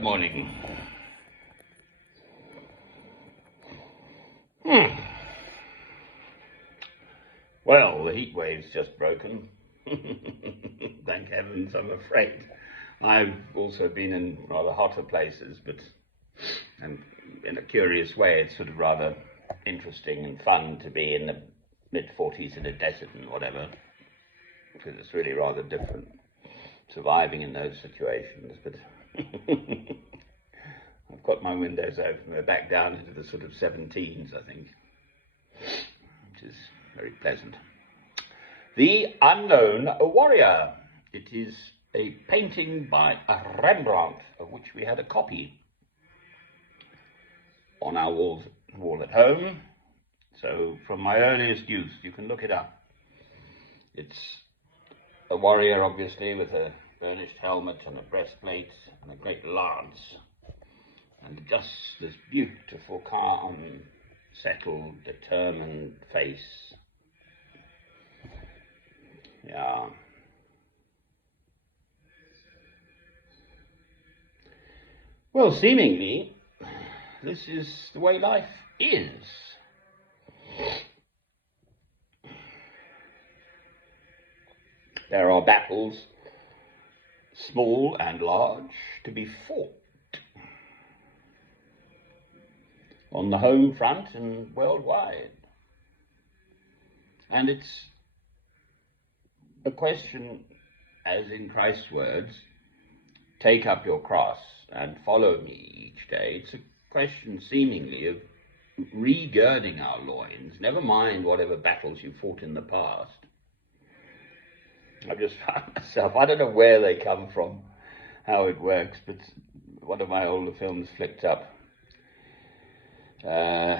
Good morning. Well, the heat wave's just broken. Thank heavens, I'm afraid. I've also been in rather hotter places, but and in a curious way, it's sort of rather interesting and fun to be in the mid-40s in a desert and whatever, because it's really rather different surviving in those situations. But I've got my windows open. We're back down into the sort of 17s, I think, which is very pleasant. The Unknown Warrior. It is a painting by Rembrandt, of which we had a copy on our wall at home. So from my earliest youth, you can look it up. It's a warrior, obviously, with a burnished helmet and a breastplate and a great lance, and just this beautiful, calm, settled, determined face. Yeah. Well, seemingly, this is the way life is. There are battles, small and large, to be fought on the home front and worldwide. And it's a question, as in Christ's words, take up your cross and follow me each day. It's a question seemingly of regirding our loins, never mind whatever battles you fought in the past. I've just found myself, I don't know where they come from, how it works, but one of my older films flicked up. I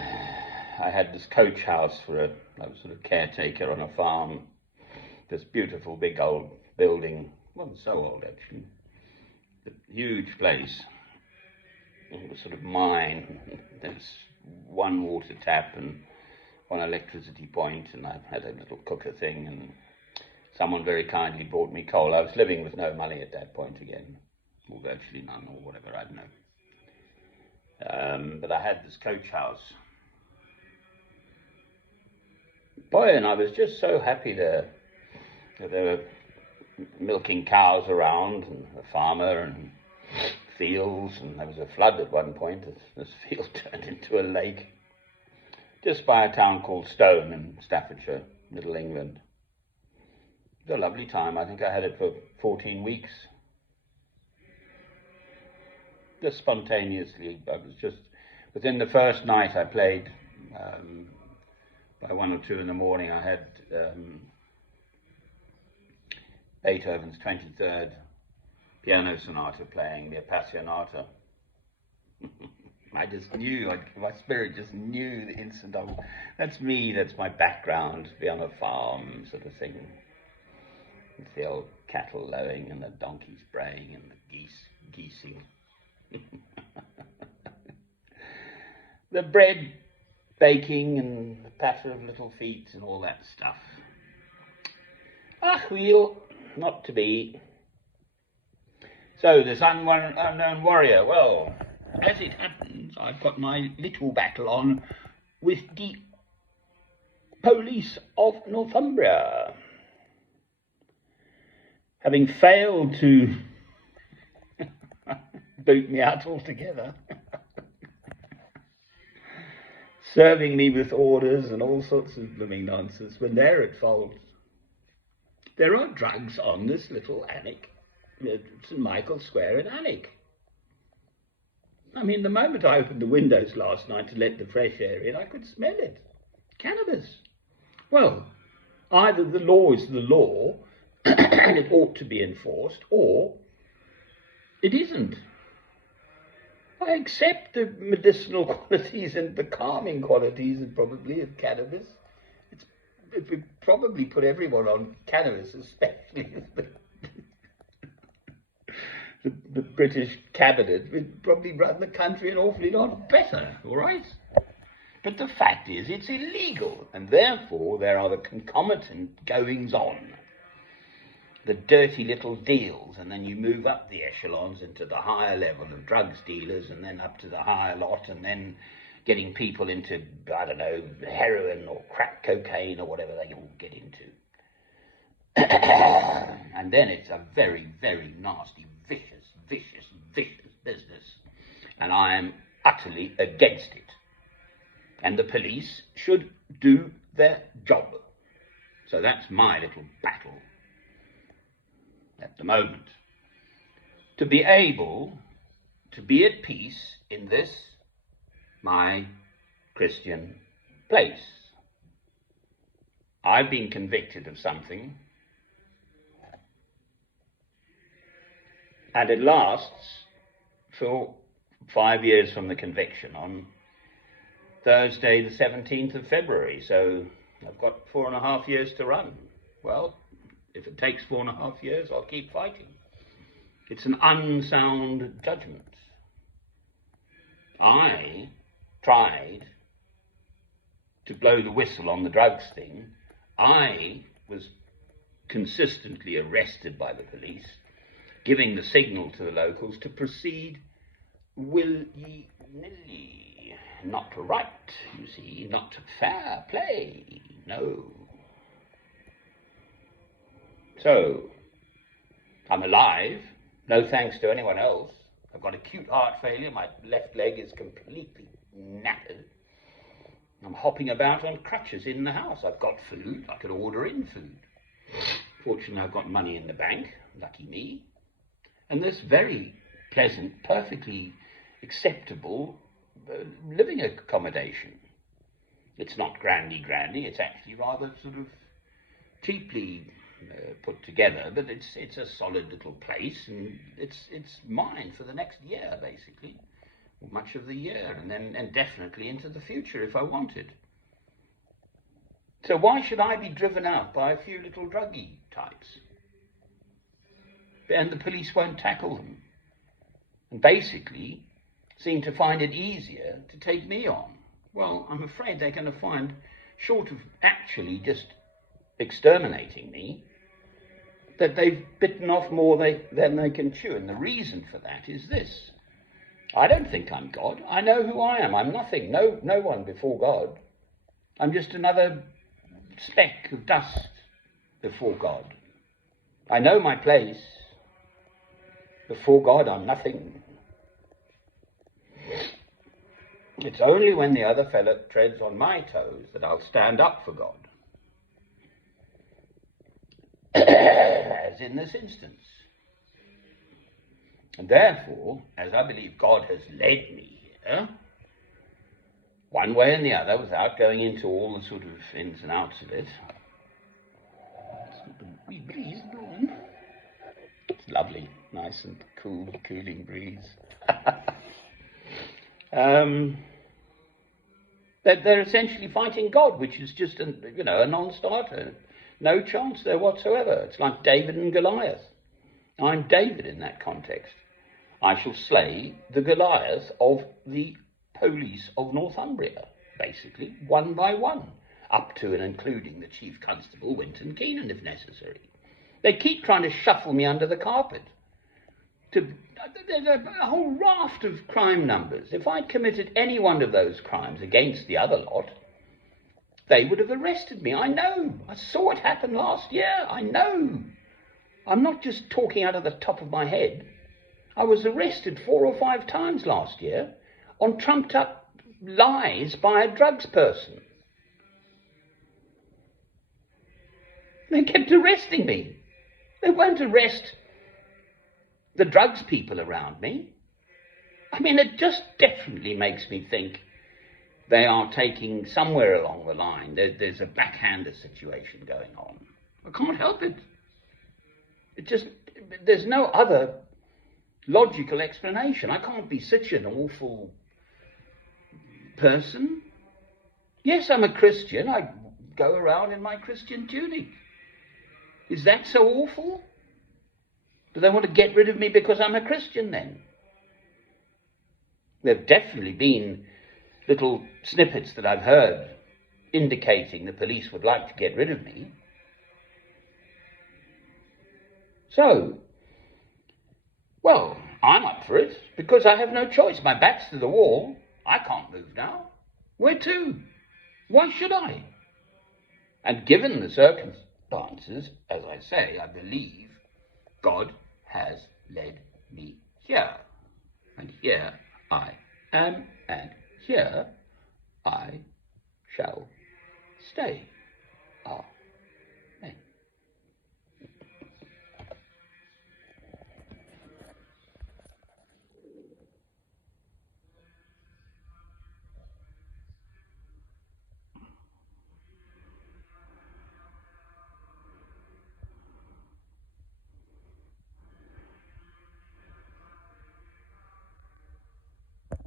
had this coach house for a sort of caretaker on a farm, this beautiful big old building, wasn't so old actually, a huge place. It was sort of mine. There's one water tap and one electricity point, and I had a little cooker thing, and someone very kindly brought me coal. I was living with no money at that point again, or virtually none, or whatever, I don't know. But I had this coach house. Boy, and I was just so happy there. There were milking cows around, and a farmer, and fields, and there was a flood at one point. This field turned into a lake, just by a town called Stone in Staffordshire, Middle England. It was a lovely time. I think I had it for 14 weeks. Just spontaneously. I was just, within the first night I played, by 1 or 2 in the morning, I had Beethoven's 23rd piano sonata playing, the Appassionata. I just knew, my spirit just knew the instant that's me, that's my background, to be on a farm sort of thing. With the old cattle lowing and the donkeys braying and the geesing. The bread baking and the patter of little feet and all that stuff. Ah, well, not to be. So, this unknown warrior, well, as it happens, I've got my little battle on with the police of Northumbria. Having failed to boot me out altogether, serving me with orders and all sorts of blooming nonsense when they're at fault. There are drugs on this little Alnwick, St Michael's Square in Alnwick. I mean, the moment I opened the windows last night to let the fresh air in, I could smell it. Cannabis. Well, either the law is the law, and it ought to be enforced, or it isn't. I accept the medicinal qualities and the calming qualities probably of cannabis. It would probably put everyone on cannabis, especially the British cabinet, would probably run the country an awfully lot better, all right? But the fact is, it's illegal, and therefore there are the concomitant goings-on. the dirty little deals, and then you move up the echelons into the higher level of drugs dealers, and then up to the higher lot, and then getting people into, I don't know, heroin or crack cocaine or whatever they all get into. And then it's a very, very nasty, vicious business. And I am utterly against it. And the police should do their job. So that's my little battle at the moment. To be able to be at peace in this, my Christian place. I've been convicted of something, and it lasts for 5 years from the conviction on Thursday the 17th of February, so I've got 4.5 years to run. Well, if it takes 4.5 years, I'll keep fighting. It's an unsound judgment. I tried to blow the whistle on the drugs thing. I was consistently arrested by the police, giving the signal to the locals to proceed willy-nilly, not right, you see, not fair play, no. So, I'm alive, no thanks to anyone else. I've got acute heart failure, my left leg is completely knackered. I'm hopping about on crutches in the house. I've got food, I could order in food. Fortunately, I've got money in the bank, lucky me. And this very pleasant, perfectly acceptable living accommodation. It's not grandy, it's actually rather sort of cheaply put together, but it's a solid little place, and it's mine for the next year, basically, or much of the year, and definitely into the future if I wanted. So why should I be driven out by a few little druggy types? And the police won't tackle them, and basically seem to find it easier to take me on. Well, I'm afraid they're going to find, short of actually just exterminating me, that they've bitten off more than they can chew. And the reason for that is this. I don't think I'm God. I know who I am. I'm nothing, no one before God. I'm just another speck of dust before God. I know my place. Before God, I'm nothing. It's only when the other fellow treads on my toes that I'll stand up for God. As in this instance. And therefore, as I believe God has led me here, one way and the other, without going into all the sort of ins and outs of it, it's breeze blowing. It's lovely, nice and cool, cooling breeze. They're essentially fighting God, which is just a non-starter. No chance there whatsoever. It's like David and Goliath. I'm David in that context. I shall slay the Goliath of the police of Northumbria, basically, one by one, up to and including the Chief Constable, Winton Keenan, if necessary. They keep trying to shuffle me under the carpet. There's a whole raft of crime numbers. If I'd committed any one of those crimes against the other lot, they would have arrested me. I know. I saw it happen last year. I know. I'm not just talking out of the top of my head. I was arrested 4 or 5 times last year on trumped up lies by a drugs person. They kept arresting me. They won't arrest the drugs people around me. I mean, it just definitely makes me think they are taking somewhere along the line. There's a backhander situation going on. I can't help it. There's no other logical explanation. I can't be such an awful person. Yes, I'm a Christian. I go around in my Christian tunic. Is that so awful? Do they want to get rid of me because I'm a Christian then? There have definitely been little snippets that I've heard indicating the police would like to get rid of me. So, well, I'm up for it, because I have no choice. My back's to the wall. I can't move now. Where to? Why should I? And given the circumstances, as I say, I believe God has led me here. And here I am, and here I shall stay.